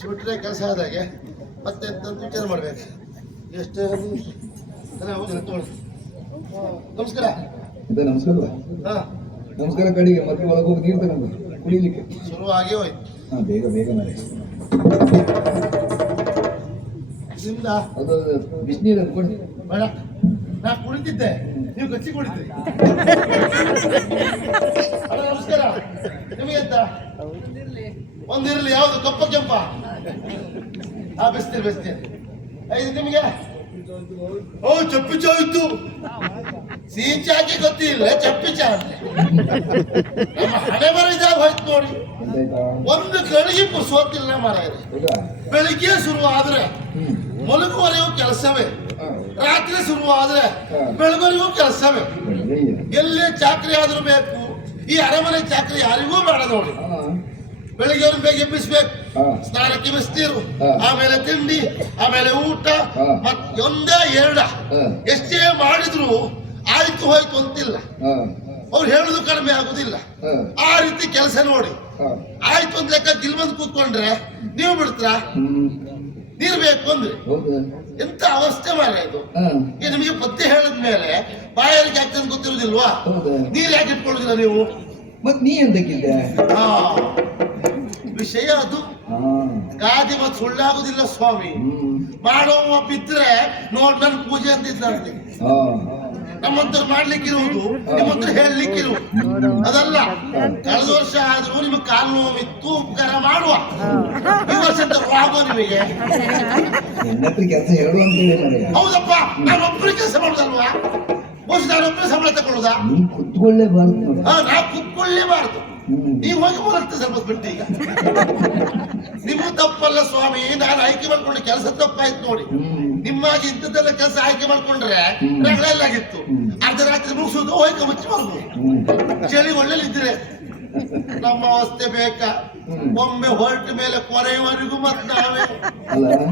ಮುಗಿಸ್ಬಿಟ್ರೆ ಕೆಲಸ ಆದಾಗೆ ಮತ್ತೆ ಅಂತ ವಿಚಾರ ಮಾಡ್ಬೇಕು. ಎಷ್ಟು ನಮಸ್ಕಾರ. ನಮಸ್ಕಾರ. ಹಾ ನಮಸ್ಕಾರ. ಕಡೆಗೆ ಮತ್ತೆ ಒಳಗೆ ಹೋಗಿ ನೀರು ತಗೊಂಡು ಕುಡಿಲಿಕ್ಕೆ ಶುರು ಆಗೇ ಹೋಯ್ತು. ಹಾ ಬೇಗ ಬೇಗ ಮನೆ ನಿಮ್ದ ಅದು ಬಿಸಿನೀರು ಅನ್ಕೊಂಡು ಬೇಡ, ನಾ ಕುಡಿತಿದ್ದೆ, ನೀವು ಗಚ್ಚಿ ಕುಡಿದ್ರಿ. ನಮಸ್ಕಾರ. ನಿಮಗೆ ಅಂತ ಒಂದಿರ್ಲಿ, ಯಾವ್ದು ಕಪ್ಪ ಕೆಂಪ? ಹಾ ಬೆಸ್ತೀರಿ ಬೆಸ್ತೀರಿ. ಇದು ನಿಮಗೆ ಓ ಚಪ್ಪಿ ಚಾ ಇತ್ತು. ಸಿಹಿ ಚಾಕೆ ಗೊತ್ತಿಲ್ಲ, ಚಪ್ಪಿ ಚಾ ಅಂತ ನಮ್ಮ ಹಣೆ ಬರ ಇದಾಗ ಹೋಯ್ತು ನೋಡಿ. ಒಂದು ಗಳಿಗೆ ಪುರ್ಸೋತಿಲ್ಲ ಮಾರಾಯ. ಬೆಳಿಗ್ಗೆ ಶುರು ಆದ್ರೆ ಮಲಗುವರೆಗೂ ಕೆಲಸವೇ, ರಾತ್ರಿ ಶುರು ಆದ್ರೆ ಬೆಳಗುವರೆಗೂ ಕೆಲಸವೇ. ಎಲ್ಲೇ ಚಾಕ್ರಿ ಆದ್ರೂ ಬೇಕು, ಈ ಅರಮನೆ ಚಾಕ್ರಿ ಯಾರಿಗೂ ಬೇಡ ನೋಡಿ. ಬೆಳಿಗ್ಗೆ ಅವ್ರನ್ನ ಬೇಗ ಎಬ್ಬಿಸ್ಬೇಕು, ಸ್ನಾನಕ್ಕೆ ಬಿಸ್ನೀರು, ಆಮೇಲೆ ತಿಂಡಿ, ಆಮೇಲೆ ಊಟ, ಒಂದೇ ಎರಡ ಎಷ್ಟೇ ಮಾಡಿದ್ರು ಆಯ್ತು ಹೋಯ್ತು ಅಂತಿಲ್ಲ. ಅವ್ರು ಹೇಳುದು ಕಡಿಮೆ ಆಗುದಿಲ್ಲ. ಆ ರೀತಿ ಕೆಲಸ ನೋಡಿ. ಆಯ್ತು ಒಂದ್ ಲೆಕ್ಕ ದಿಲ್ಬಂದ್ ಕೂತ್ಕೊಂಡ್ರೆ ನೀವು ಬಿಡ್ತೀರಾ? ನೀರ್ ಬೇಕು ಅಂದ್ರೆ ಎಂತ ಅವಸ್ಥೆ ಮಾರ ಇದು. ನಿಮಗೆ ಪದ್ಯ ಹೇಳಿದ್ಮೇಲೆ ಬಾಯಾರಿಕೆ ಆಗ್ತದೆ ಗೊತ್ತಿರುವುದಿಲ್ವಾ? ನೀರ್ ಯಾಕೆ ಇಟ್ಕೊಳ್ಳುದಿಲ್ಲ ನೀವು? ಮತ್ ನೀ ಎಂತಕ್ಕಿದ್ದೆ? ವಿಷಯ ಅದು. ಗಾದಿ ಮತ್ ಸುಳ್ಳಾಗುದಿಲ್ಲ ಸ್ವಾಮಿ. ಮಾಡುವ ಬಿದ್ರೆ ನೋಡ್ ನನ್ ಪೂಜೆ ಅಂತಿದ್ದಂತೆ. ನಮ್ಮಂತರು ಮಾಡ್ಲಿಕ್ಕಿರುವುದು, ನಿಮ್ಮಂತರ ಹೇಳಲಿಕ್ಕಿರುವುದು ಅದಲ್ಲ. ಕಳೆದ ವರ್ಷ ಆದ್ರೂ ನಿಮಗೆ ಕಾಲು ನೋವಿತ್ತು, ಉಪಕಾರ ಮಾಡುವ. ಈ ವರ್ಷ ಆಗೋ ನಿಮಗೆ. ಹೌದಪ್ಪ, ನಾನು ಒಬ್ಬರು ಕೆಲಸ ಮಾಡುದಲ್ವಾ? ಬಹುಶಃ ನಾನೊಬ್ಬರು ಸಂಬಳ ತಗೊಳ್ಳುದಾ? ನಾ ಕುತ್ಕೊಳ್ಳೇಬಾರ್ದು. ನೀವು ಹೋಗಿ ಬರುತ್ತೆ ಸ್ವಲ್ಪ ಬಿಟ್ಟು. ಈಗ ನಿಮ್ಗೂ ತಪ್ಪಲ್ಲ ಸ್ವಾಮಿ, ನಾನು ಆಯ್ಕೆ ಮಾಡ್ಕೊಂಡೆ ಕೆಲಸ ತಪ್ಪಾಯ್ತು ನೋಡಿ. ನಿಮ್ಮಾಗಿ ಇಂಥದ್ದೆಲ್ಲ ಕೆಲಸ ಆಯ್ಕೆ ಮಾಡ್ಕೊಂಡ್ರೆ ರಗಳೆಲ್ಲಾಗಿತ್ತು. ಅರ್ಧ ರಾತ್ರಿ ಮುಗಿಸೋದು ಹೋಯ್ಕ ಮುಚ್ಚಿ ಬರ್ಬೋದು. ಚಳಿ ಒಳ್ಳೆಲಿದ್ರೆ ನಮ್ಮ ಅವಸ್ಥೆ ಬೇಕಾ? ಒಮ್ಮೆ ಹೊರಟ ಮೇಲೆ ಕೊರೆಯವರೆಗೂ ಮತ್ತೆ ನಾವೇ